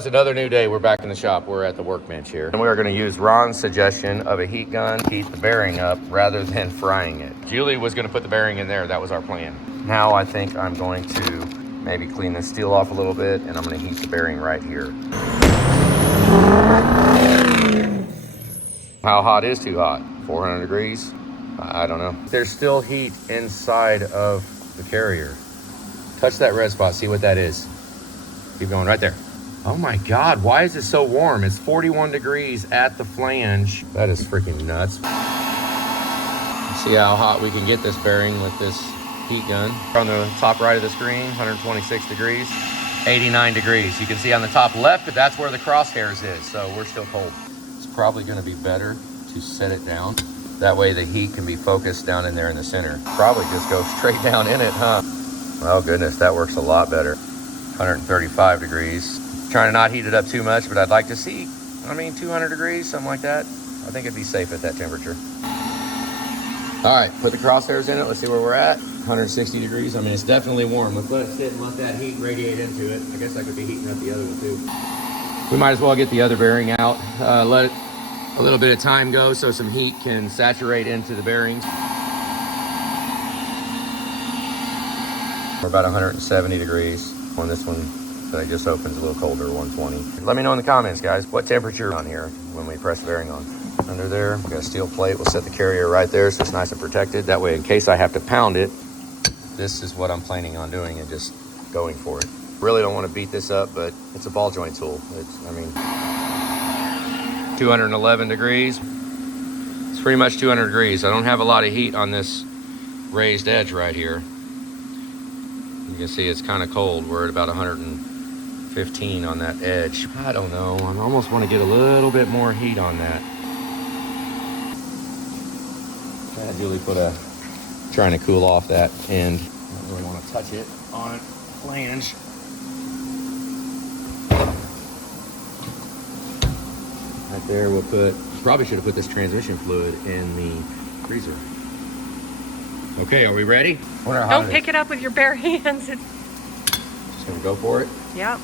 It's another new day. We're back in the shop. We're at the workbench here. And we are going to use Ron's suggestion of a heat gun, heat the bearing up rather than frying it. Julie was going to put the bearing in there. That was our plan. Now I think I'm going to maybe clean the steel off a little bit, and I'm going to heat the bearing right here. How hot is too hot? 400 degrees? I don't know. There's still heat inside of the carrier. Touch that red spot, see what that is. Keep going right there. Oh my God, why is it so warm? It's 41 degrees at the flange. That is freaking nuts. See how hot we can get this bearing with this heat gun. On the top right of the screen, 126 degrees, 89 degrees. You can see on the top left, but that's where the crosshairs is, so we're still cold. It's probably gonna be better to set it down. That way the heat can be focused down in there in the center. Probably just go straight down in it, huh? Oh goodness, that works a lot better. 135 degrees. Trying to not heat it up too much, but I'd like to see, 200 degrees, something like that. I think it'd be safe at that temperature. All right, put the crosshairs in it. Let's see where we're at. 160 degrees. It's definitely warm. Let's let it sit and let that heat radiate into it. I guess I could be heating up the other one too. We might as well get the other bearing out. Let it a little bit of time go so some heat can saturate into the bearings. We're about 170 degrees on this one that I just opened, a little colder, 120. Let me know in the comments, guys, what temperature on here when we press the bearing on. Under there, we got a steel plate. We'll set the carrier right there so it's nice and protected. That way, in case I have to pound it, this is what I'm planning on doing and just going for it. Really don't want to beat this up, but it's a ball joint tool. 211 degrees. It's pretty much 200 degrees. I don't have a lot of heat on this raised edge right here. You can see it's kind of cold. We're at about 115 on that edge. I don't know. I almost want to get a little bit more heat on that. I had Julie trying to cool off that end. I don't really want to touch it on flange. Right there, probably should have put this transmission fluid in the freezer. Okay, are we ready? Don't pick it up with your bare hands. Just gonna go for it? Yep.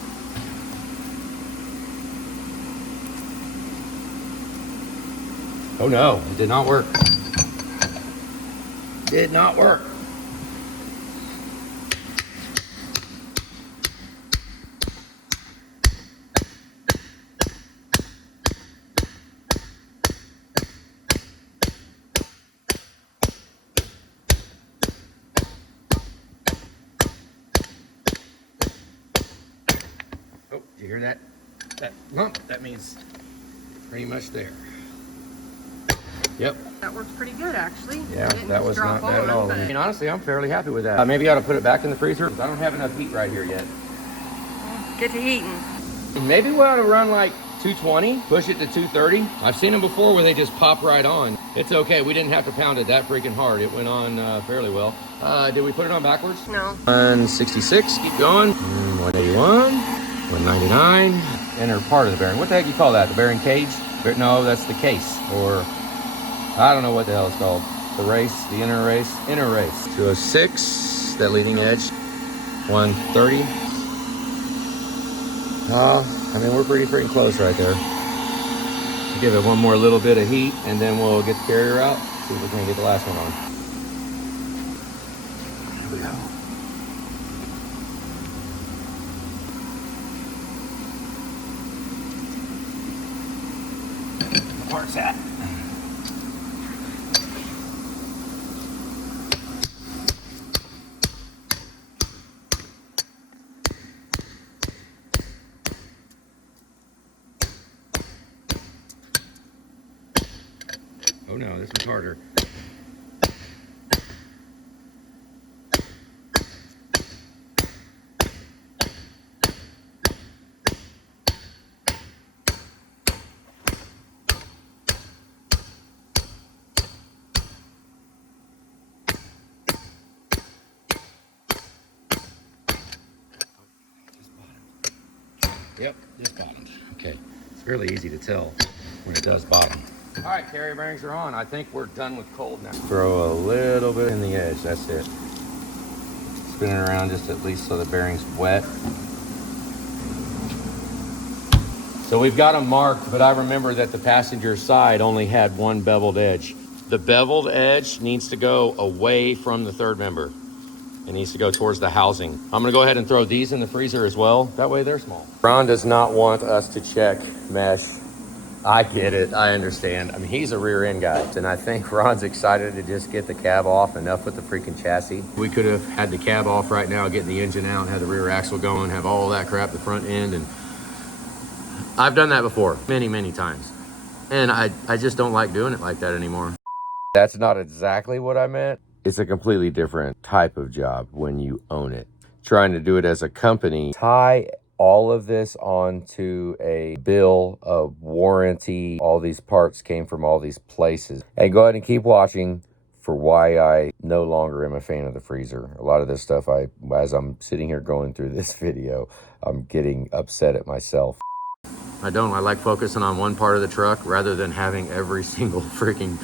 Oh no, it did not work. Did not work. Oh, did you hear that? That lump, that means pretty much there. Yep. That worked pretty good, actually. Yeah, that was not bad at all. Honestly, I'm fairly happy with that. Maybe I ought to put it back in the freezer. I don't have enough heat right here yet. Get to heating. Maybe we ought to run like 220, push it to 230. I've seen them before where they just pop right on. It's okay. We didn't have to pound it that freaking hard. It went on fairly well. Did we put it on backwards? No. 166. Keep going. 181. 199. Inner part of the bearing. What the heck you call that? The bearing cage? No, that's the case. Or I don't know what the hell it's called. The race, the inner race. 206, that leading edge. 130. We're pretty close right there. Give it one more little bit of heat, and then we'll get the carrier out. See if we can get the last one on. Here we go. Where's that? Oh no, this was harder. Yep, just bottomed. Okay, it's fairly easy to tell when it does bottom. All right, carrier bearings are on. I think we're done with cold now. Throw a little bit in the edge, that's it. Spin it around just at least so the bearing's wet. So we've got them marked, but I remember that the passenger side only had one beveled edge. The beveled edge needs to go away from the third member. It needs to go towards the housing. I'm gonna go ahead and throw these in the freezer as well. That way they're small. Ron does not want us to check mesh. I get it, I understand. I mean, he's a rear end guy, and I think Ron's excited to just get the cab off. Enough with the freaking chassis. We could have had the cab off right now, getting the engine out, have the rear axle going, have all that crap, the front end, and I've done that before, many, many times. And I just don't like doing it like that anymore. That's not exactly what I meant. It's a completely different type of job when you own it. Trying to do it as a company, tie all of this onto a bill of warranty. All these parts came from all these places. And go ahead and keep watching for why I no longer am a fan of the freezer. A lot of this stuff, as I'm sitting here going through this video, I'm getting upset at myself. I like focusing on one part of the truck rather than having every single freaking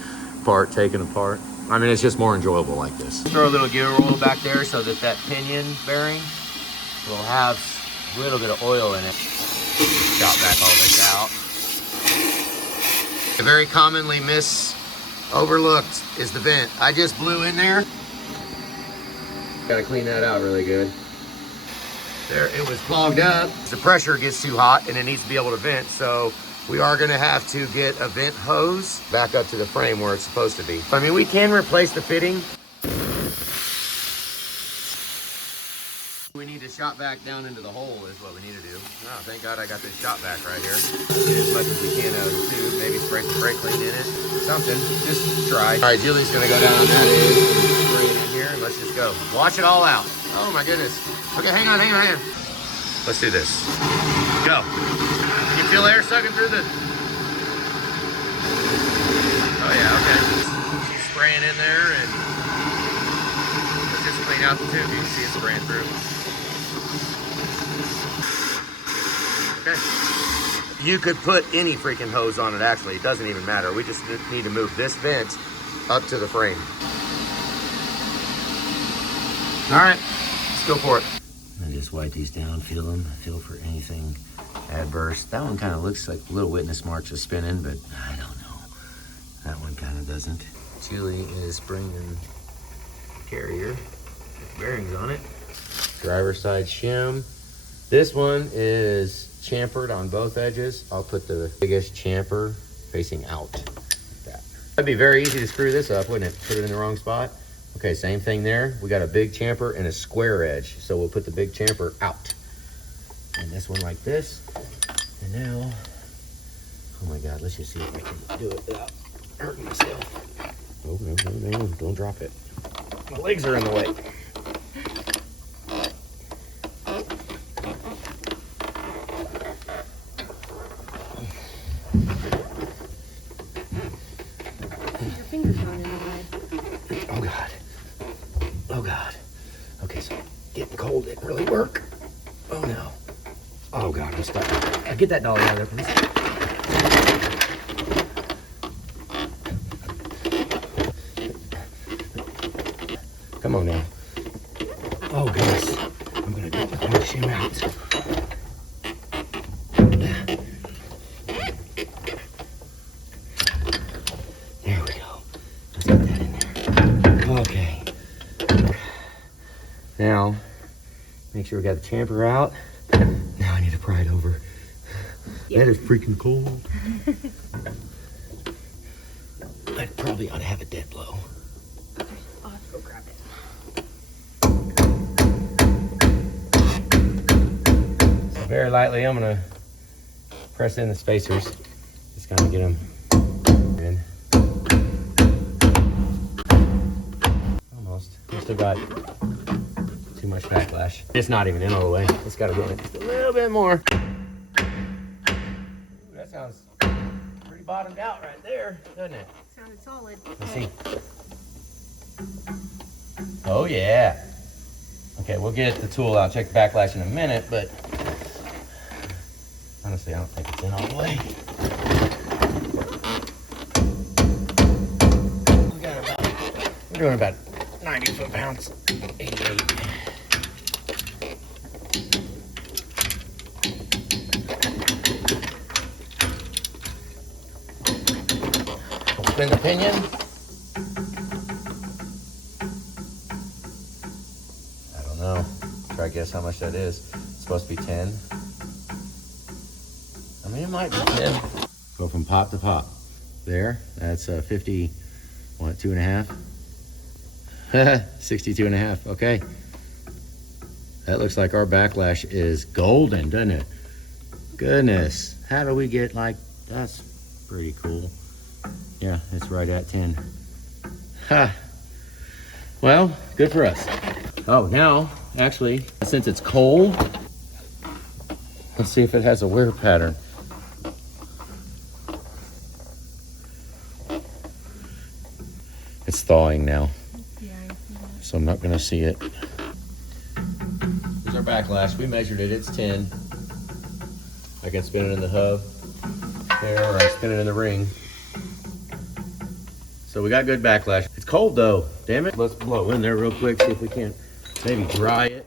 part taken apart. I mean, it's just more enjoyable like this. Throw a little gear oil back there so that that pinion bearing will have a little bit of oil in it. Chop back all this out. A very commonly overlooked is the vent. I just blew in there. Gotta clean that out really good. There, it was clogged up. The pressure gets too hot and it needs to be able to vent, so we are gonna have to get a vent hose back up to the frame where it's supposed to be. I mean, we can replace the fitting. We need to shop back down into the hole is what we need to do. Oh, thank God I got this shop vac right here. Get as much as we can out of the tube, maybe spray some brake clean in it. Something, just try. All right, Julie's gonna go down on that edge and spray it in here, and let's just go. Wash it all out. Oh my goodness. Okay, hang on. Let's do this. Go. Can you feel air sucking through the... Oh yeah, okay. She's spraying in there, and let's just clean out the tube. You can see it spraying through. Okay. You could put any freaking hose on it, actually. It doesn't even matter. We just need to move this vent up to the frame. All right, let's go for it. I just wipe these down, feel them, feel for anything adverse. That one kind of looks like little witness marks of spinning, but I don't know. That one kind of doesn't. Julie is bringing carrier with bearings on it. Driver side shim. This one is chamfered on both edges. I'll put the biggest chamfer facing out like that. That'd be very easy to screw this up, wouldn't it? Put it in the wrong spot. Okay, same thing there. We got a big chamfer and a square edge, so we'll put the big chamfer out. And this one like this. And now, oh my God, let's just see if I can do it without hurting myself. Oh, no, don't drop it. My legs are in the way. Your fingers are in the way. Oh God. Oh God. Okay, so getting cold didn't really work. Oh no. Oh God, I'm stuck. Get that dolly out of there, please. Come on now. Oh goodness. I'm gonna get my shim out. There we go. Let's get that in there. Okay. Now, make sure we got the chamfer out. Now I need to pry it over. Yep. That is freaking cold. I probably ought to have a dead blow. Okay, I'll have to go grab it. So very lightly, I'm gonna press in the spacers. Just kind of get them in. Almost. We still got too much backlash. It's not even in all the way. It's got to go in just a little bit more. Ooh, that sounds pretty bottomed out right there, doesn't it? Sounded solid. Let's see. Oh yeah. Okay, we'll get the tool out, check the backlash in a minute, but honestly, I don't think it's in all the way. We're doing about 90 foot-pounds. 88. spin the pinion. I don't know. Try to guess how much that is. It's supposed to be 10. I mean, it might be 10. Go from pop to pop. There, that's 50, what, 2.5? 62 and a half, okay. That looks like our backlash is golden, doesn't it? Goodness, how do we get like, that's pretty cool. Yeah, it's right at 10. Ha! Well, good for us. Oh, now, actually, since it's cold, let's see if it has a wear pattern. It's thawing now, Yeah, I see that. so I'm not gonna see it. Here's our backlash. We measured it, it's 10. I can spin it in the hub there, or I spin it in the ring. So we got good backlash. It's cold though, damn it. Let's blow in there real quick, see if we can't maybe dry it.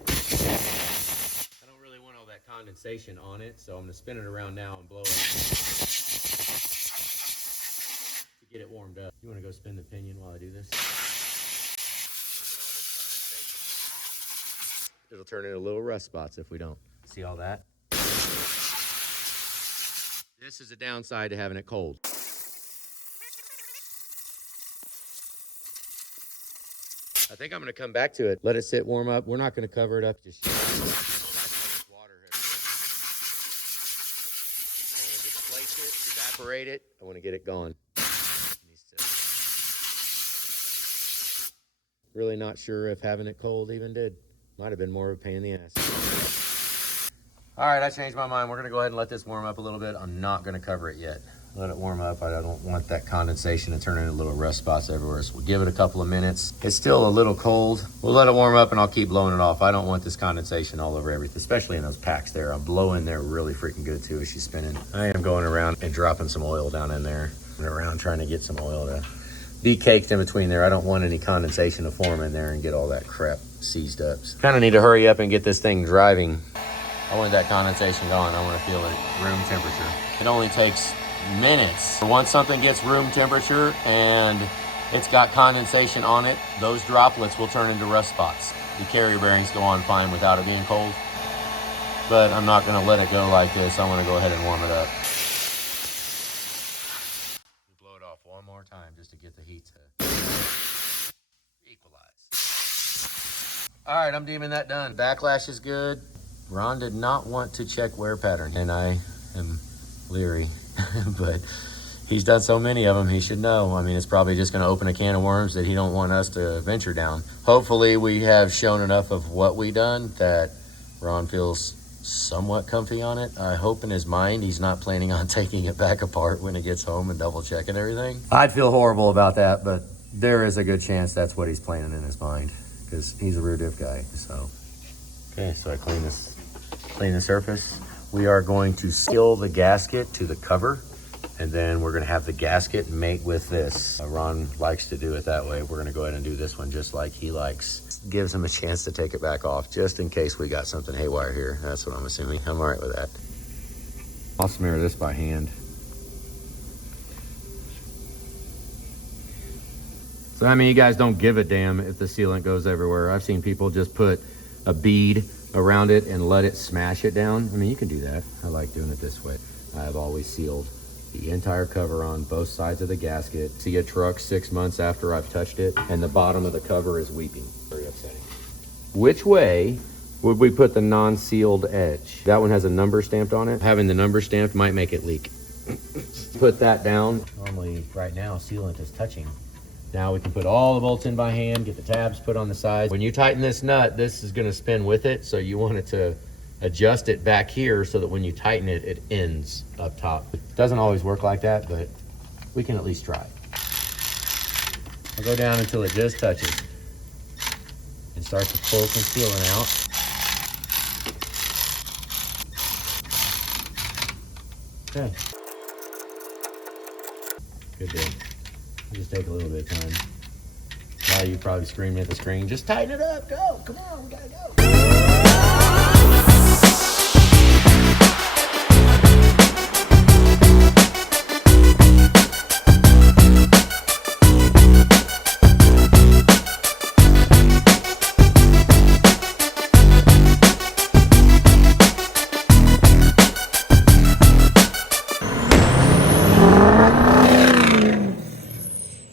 I don't really want all that condensation on it, so I'm gonna spin it around now and blow it to get it warmed up. You wanna go spin the pinion while I do this? It'll turn into little rust spots if we don't. See all that? This is a downside to having it cold. I think I'm gonna come back to it. Let it sit, warm up. We're not gonna cover it up. Just water. I wanna displace it, evaporate it. I wanna get it gone. Really not sure if having it cold even did. Might have been more of a pain in the ass. All right, I changed my mind. We're gonna go ahead and let this warm up a little bit. I'm not gonna cover it yet. Let it warm up. I don't want that condensation to turn into little rust spots everywhere. So we'll give it a couple of minutes. It's still a little cold. We'll let it warm up and I'll keep blowing it off. I don't want this condensation all over everything, especially in those packs there. I'm blowing there really freaking good too as she's spinning. I am going around and dropping some oil down in there. And around trying to get some oil to be caked in between there. I don't want any condensation to form in there and get all that crap seized up. So kind of need to hurry up and get this thing driving. I want that condensation gone. I want to feel it at room temperature. It only takes minutes. Once something gets room temperature and it's got condensation on it, those droplets will turn into rust spots. The carrier bearings go on fine without it being cold, but I'm not going to let it go like this. I want to go ahead and warm it up. Blow it off one more time just to get the heat to equalize. All right, I'm deeming that done. Backlash is good. Ron did not want to check wear pattern, and I am leery, but he's done so many of them, he should know. I mean, it's probably just going to open a can of worms that he don't want us to venture down. Hopefully we have shown enough of what we done that Ron feels somewhat comfy on it. I hope in his mind he's not planning on taking it back apart when he gets home and double checking everything. I'd feel horrible about that, but there is a good chance that's what he's planning in his mind, because he's a rear diff guy. So okay, so I clean the surface. We are going to seal the gasket to the cover, and then we're gonna have the gasket mate with this. Ron likes to do it that way. We're gonna go ahead and do this one just like he likes. Gives him a chance to take it back off, just in case we got something haywire here. That's what I'm assuming. I'm all right with that. I'll smear this by hand. So I mean, you guys don't give a damn if the sealant goes everywhere. I've seen people just put a bead around it and let it smash it down. I mean, you can do that. I like doing it this way. I've always sealed the entire cover on both sides of the gasket. See a truck 6 months after I've touched it, and the bottom of the cover is weeping. Very upsetting. Which way would we put the non-sealed edge? That one has a number stamped on it. Having the number stamped might make it leak. Put that down. Normally, right now, sealant is touching. Now we can put all the bolts in by hand, get the tabs put on the sides. When you tighten this nut, this is gonna spin with it, so you want it to adjust it back here so that when you tighten it, it ends up top. It doesn't always work like that, but we can at least try. I'll go down until it just touches and start to pull some sealant out. Okay. Good deal. Just take a little bit of time. Now you're probably screaming at the screen, just tighten it up, go, come on, we gotta go.